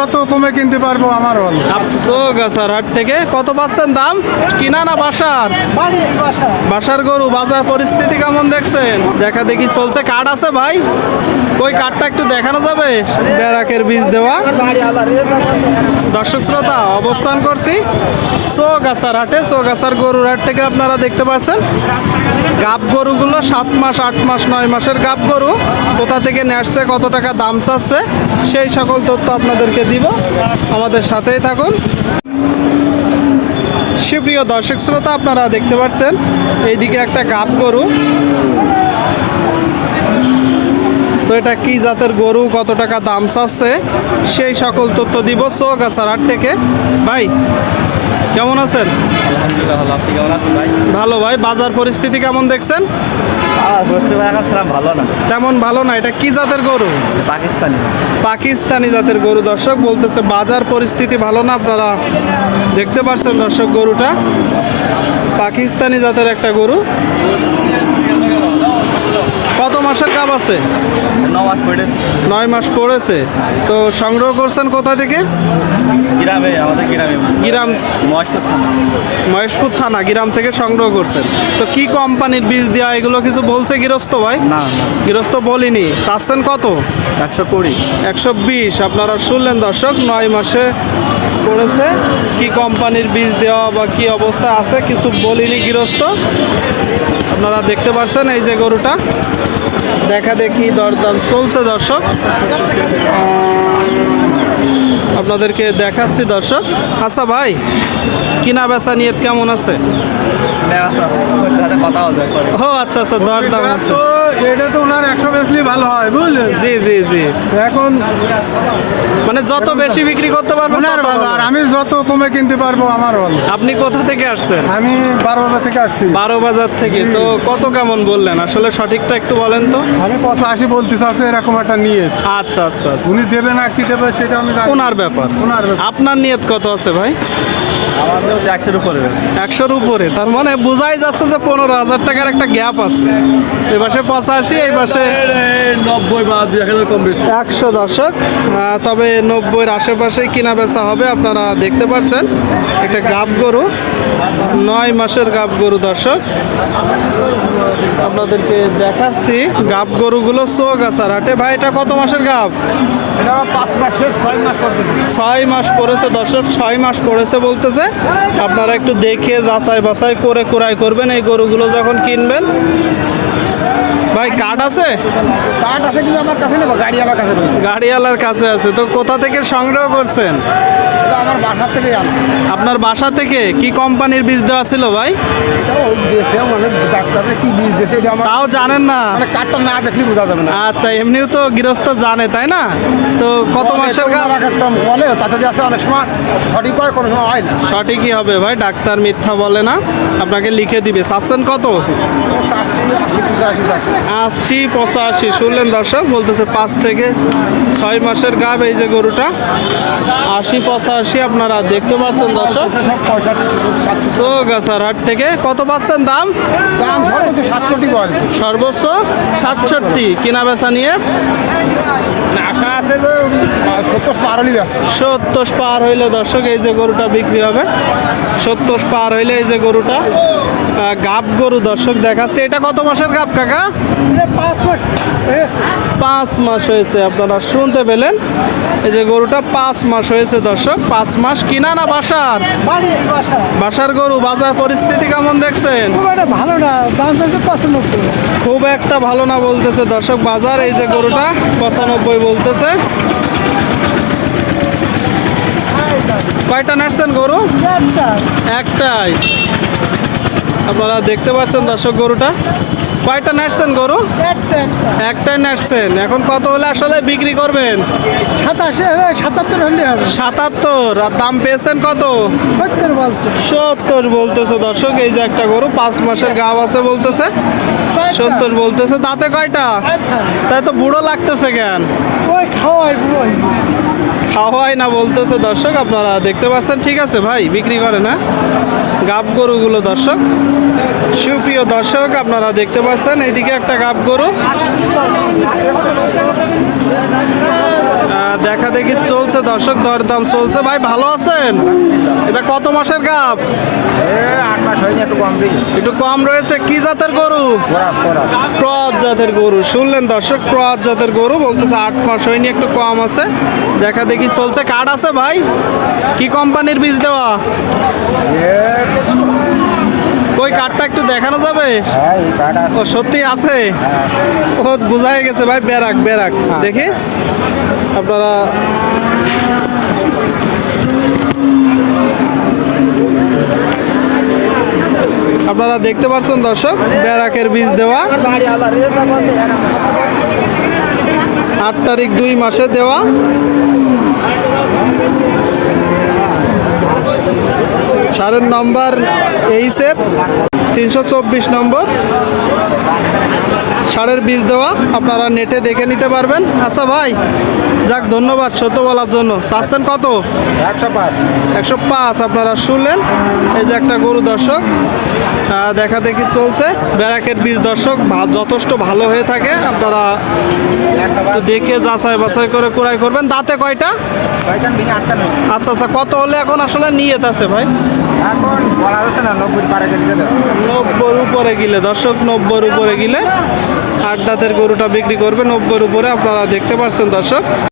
যত কমে কিনতে পারবো আমার ভালো। চৌগাছার হাট থেকে কত পাচ্ছেন দাম? কিনা না বাসার? বাসার গরু। বাজার পরিস্থিতি কেমন দেখছেন? দেখা দেখি চলছে। কার্ড আছে ভাই? ওই কার্ডটা একটু দেখানো যাবে? ব্যারাকের বীজ দেওয়া। দর্শক শ্রোতা, অবস্থান করছি চৌগাছার হাটে। চৌগাছার গরুর হাট থেকে আপনারা দেখতে পাচ্ছেন গাব গরুগুলো 7 মাস 8 মাস 9 মাসের গাব গরু কোথা থেকে নেসছে, কত টাকা দাম চাচ্ছে, সেই সকল তথ্য আপনাদেরকে দিব। আমাদের সাথেই থাকুন। সুপ্রিয় দর্শক শ্রোতা, আপনারা দেখতে পাচ্ছেন এইদিকে একটা গাব গরু। তো এটা কি জাতের গরু, কত টাকা দাম চাচ্ছে, সেই সকল তথ্য দিব চৌগাছার হাট থেকে। ভাই কেমন আছেন? ভালো ভাই। বাজার পরিস্থিতি কেমন দেখছেন? তেমন ভালো না। এটা কি জাতের গরু? পাকিস্তানি জাতের গরু। দর্শক বলতেছে বাজার পরিস্থিতি ভালো না। আপনারা দেখতে পাচ্ছেন দর্শক, গরুটা পাকিস্তানি জাতের একটা গরু। কত মাসের গাব আছে? 9 মাস পড়েছে। তো সংগ্রহ করছেন কোথা থেকে? গ্রাম মহেশপুর থানা গ্রাম থেকে সংগ্রহ করছেন। তো কি কোম্পানির বীজ দেওয়া, এগুলো কিছু বলছে গৃহস্থ ভাই? না, গৃহস্থ বলিনি। চাচ্ছেন কত? 120 120। আপনারা শুনলেন দর্শক, 9 মাসে পড়েছে। কি কোম্পানির বীজ দেওয়া বা কি অবস্থা আছে কিছু বলিনি গৃহস্থ। আপনারা দেখতে পাচ্ছেন এই যে গরুটা দেখা দেখি দরদাম চলছে দর্শক, আপনাদেরকে দেখাচ্ছি দর্শক। আচ্ছা ভাই, কিনা বেচা নিয়ত কেমন আছে? ও আচ্ছা আচ্ছা, দরদাম আছে। এটা তো ওনার 100 বেচলে ভালো হয়, বুঝলেন? জি জি জি। এখন মানে যত বেশি বিক্রি করতে পারবেন ওনার ভালো, আর আমি যত কমে কিনতে পারবো আমার ভালো। আপনি কোথা থেকে আসছেন? আমি 12 বাজার থেকে আসছি। 12 বাজার থেকে। তো কত কেমন বললেন? আসলে সঠিকটা একটু বলেন তো। আমি 85 বলতে চাচ্ছি, এরকম একটা নিয়ত। আচ্ছা আচ্ছা আচ্ছা। উনি দেবে না কি দেবে সেটা আমি জানি না। ওনার ব্যাপার। ওনার ব্যাপার। আপনার নিয়ত কত আছে ভাই? আমাদের 100-এর উপরে। 100-র উপরে। তার মানে বোঝাই যাচ্ছে যে 15,000 টাকার একটা গ্যাপ আছে। এই পাশে 85, এই পাশে 90 বা 2-1000 কম বেশি। 100 দর্শক। তবে 90-এর আশেপাশেই কিনা বেচা হবে। আপনারা দেখতে পাচ্ছেন একটা গাব গরু, 9 মাসের গাব গরু দর্শক। আপনাদেরকে দেখাচ্ছি গাব গরুগুলো চৌগাছার হাটে। ভাই এটা কত মাসের গাব? এটা 5 মাসের 6 মাস হবে। 6 মাস পড়েছে দর্শক, 6 মাস পড়েছে বলতেছে। আপনারা একটু দেখে যাচাই বাছাই করে ক্রয় করবেন এই গরুগুলো যখন কিনবেন। ভাই কার্ড আছে? কার্ড আছে কিন্তু আমার কাছে নেই, গাড়িওয়ালার কাছে রয়েছে। গাড়িওয়ালার কাছে আছে। তো কোথা থেকে সংগ্রহ করছেন? এটা আমার বাসা থেকে আনা। আপনার বাসা থেকে? কি কোম্পানির বীজ দেওয়া ছিল ভাই? এটা ওই দেশে মানে ডাক্তারে কি বীজ দিয়েছে এটা আমার তাও জানেন না? মানে কার্ডটা না দেখলে বোঝা যাবে না। আচ্ছা, এমনিও তো গৃহস্থ জানে তাই না? তো কত মাসের গাব? একটা বলে তাতে দিয়ে আছে, অনেক সময় সঠিক হয়, কোনো সময় হয় না। সঠিকই হবে ভাই, ডাক্তার মিথ্যা বলে না। আপনাকে লিখে দিবে। চাচ্ছেন কত? 80-85। শুনলেন দর্শক, বলতেছে 5 থেকে 6 মাসের গাব এই যে গরুটা। 80-85 আপনারা দেখতে পাচ্ছেন দর্শক চৌগাছার হাট থেকে। কত পাচ্ছেন দাম? দাম সর্বোচ্চ 67 বলছে। সর্বোচ্চ 67। কিনা বেচা নিয়ে আশা আছে যে 70 পার হলে ব্যস্ত। 70 পার হইলে দর্শক এই যে গরুটা বিক্রি হবে। 70 পার হইলে এই যে গরুটা গাব গরু দর্শক দেখাচ্ছে। এটা কত মাসের গাব কাকা? 5 মাস হয়েছে। 5 মাস হয়েছে। আপনারা শুনতে পেলেন, এই যে গরুটা 5 মাস হয়েছে দর্শক। 5 মাস। কিনা না বাসার? বাসার গরু। বাজার পরিস্থিতি কেমন দেখছেন? ভালো না, দাম চাইছে 95। খুব একটা ভালো না বলতেছে দর্শক বাজার। এই যে গরুটা 95 বলতেছে। কয়টা নাড়ছেন গরু? একটাই। আপনারা দেখতে পাচ্ছেন দর্শক গরুটা। কয়টা নাড়ছেন গরু? একটাই নাড়ছেন। এখন কত হলে আসলে বিক্রি করবেন? 77 হলে হবে। 77। আর দাম পেয়েছেন কত? 70 বলছে। 70 বলতেছে দর্শক। এই যে একটা গরু 5 মাসের গাব আছে বলতেছে। 70 বলতেছে। দাঁতে কয়টা? তাই তো বুড়ো লাগতেছে কেন? ওই খাওয়াই বুড়ো খাওয়াই না বলতেছে দর্শক। আপনারা দেখতে পাচ্ছেন। ঠিক আছে ভাই, বিক্রি করে না গাব গরুগুলো দর্শক। সুপ্রিয় দর্শক, আপনারা দেখতে পাচ্ছেন এইদিকে একটা গাব গরু দেখা দেখি চলছে দর্শক, দরদাম চলছে। ভাই ভালো আছেন? এটা কত মাসের গাব? 8 মাস হয়নি, একটু কম দিয়েছে। একটু কম রয়েছে। কি জাতের গরু? খরচ ক্রস জাতের গরু। শুনলেন দর্শক, ক্রস জাতের গরু বলতেছে 8 মাস হয়নি, একটু কম আছে। দেখা দেখি চলছে। কার্ড আছে ভাই? কি কোম্পানির বীজ দেওয়া? ওই কার্ডটা একটু দেখানো যাবে? হ্যাঁ, এই কার্ড আছে। ও সত্যি আছে? ও বোঝাই গেছে ভাই। বেরাক বেরাক দেখি আপনারা। আপনারা দেখতে পাচ্ছেন দর্শক, বেরাকের বীজ দেওয়া, 8 তারিখ 2 মাসে দেওয়া। সারের নম্বর এইচএফ 324 নম্বর, সারের বীজ দেওয়া। আপনারা নেটে দেখে নিতে পারবেন। আচ্ছা ভাই, যাক ধন্যবাদ সত্য বলার জন্য। চাচ্ছেন কত? 105। 105 আপনারা শুনলেন। এই যে একটা গরু দর্শক, দেখা দেখি চলছে। ব্যারাকের বীজ দর্শক যথেষ্ট ভালো হয়ে থাকে। আপনারা দেখে যাচাই বাছাই করে ক্রয় করবেন। দাঁতে কয়টা? শয়তান ভেঙে 8টা নয়। আচ্ছা আচ্ছা, কত হলে এখন আসলে নিয়ত আছে ভাই? এখন বলা যাচ্ছে না, 90 পারে গেলে দেবে। 90 উপরে গিলে দর্শক, 90 উপরে গিলে 8 দাঁতের গরুটা বিক্রি করবে। 90 উপরে আপনারা দেখতে পাচ্ছেন দর্শক।